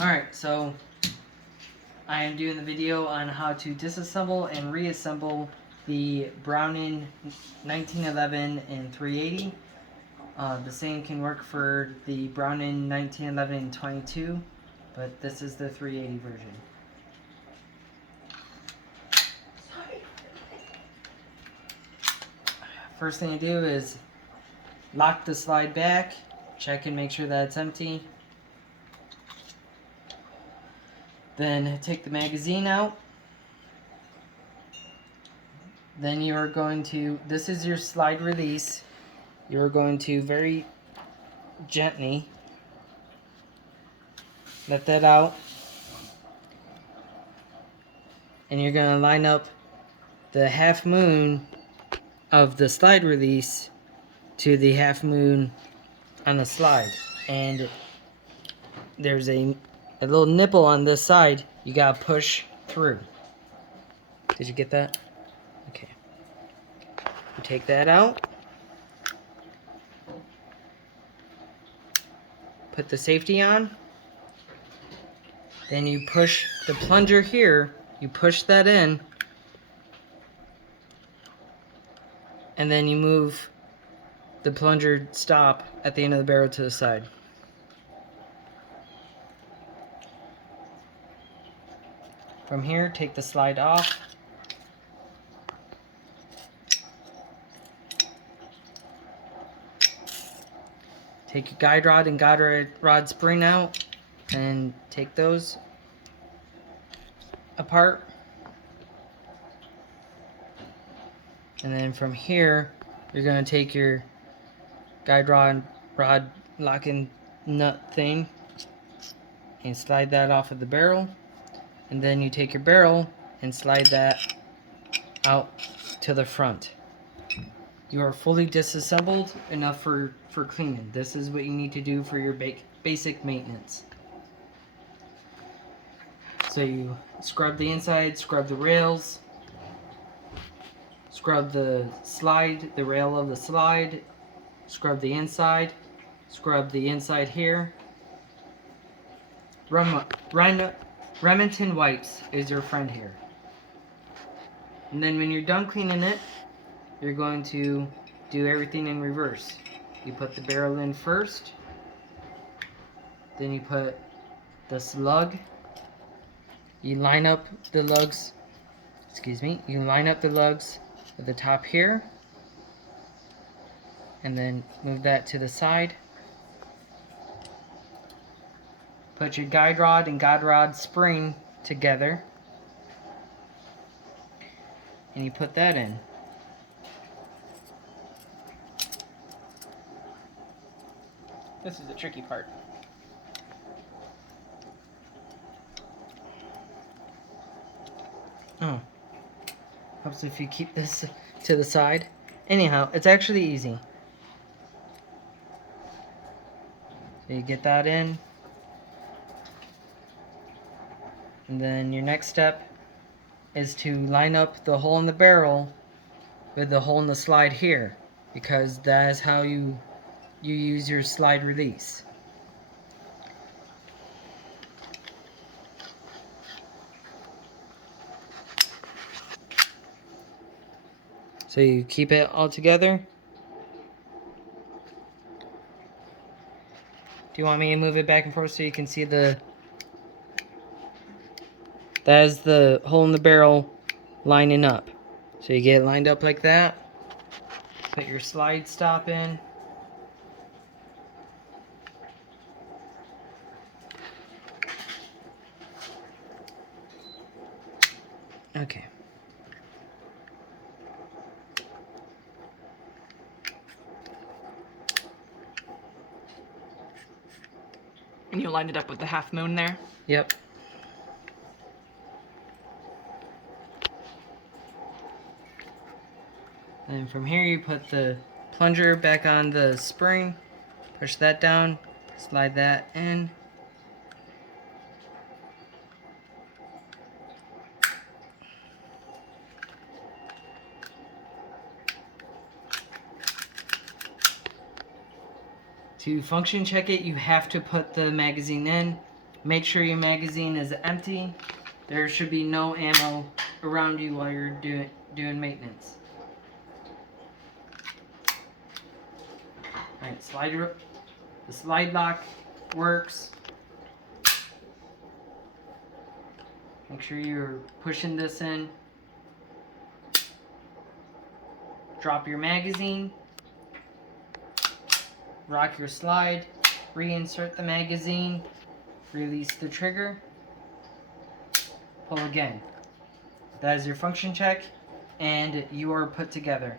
Alright, so I am doing the video on how to disassemble and reassemble the Browning 1911 and 380. The same can work for the Browning 1911 and 22, but this is the 380 version. First thing to do is lock the slide back, check and make sure that it's empty. Then take the magazine out. Then you are going to, this is your slide release. You're going to very gently let that out. And you're going to line up the half moon of the slide release to the half moon on the slide. And there's a little nipple on this side you gotta push through. Did you get that? Okay. You take that out. Put the safety on. Then you push the plunger here. You push that in. And then you move the plunger stop at the end of the barrel to the side. From here, take the slide off. Take your guide rod and guide rod spring out and take those apart. And then from here, you're going to take your guide rod locking nut thing and slide that off of the barrel. And then you take your barrel and slide that out to the front. You are fully disassembled, enough for cleaning. This is what you need to do for your basic maintenance. So you scrub the inside, scrub the rails, scrub the slide, the rail of the slide, scrub the inside here. Remington wipes is your friend here. And then when you're done cleaning it, you're going to do everything in reverse. You put the barrel in first, then you put the slug, you line up the lugs, you line up the lugs at the top here, and then move that to the side. Put your guide rod and guide rod spring together, and you put that in. This is the tricky part. Oh. Helps if you keep this to the side. Anyhow, it's actually easy. So you get that in. And then your next step is to line up the hole in the barrel with the hole in the slide here, because that is how you use your slide release. So you keep it all together. Do you want me to move it back and forth so you can see that is the hole in the barrel lining up. So you get it lined up like that. Put your slide stop in. Okay. And you lined it up with the half moon there? Yep. And from here you put the plunger back on the spring, push that down, slide that in. To function check it, you have to put the magazine in. Make sure your magazine is empty. There should be no ammo around you while you're doing maintenance. Alright, the slide lock works. Make sure you're pushing this in. Drop your magazine. Rock your slide. Reinsert the magazine. Release the trigger. Pull again. That is your function check, and you are put together.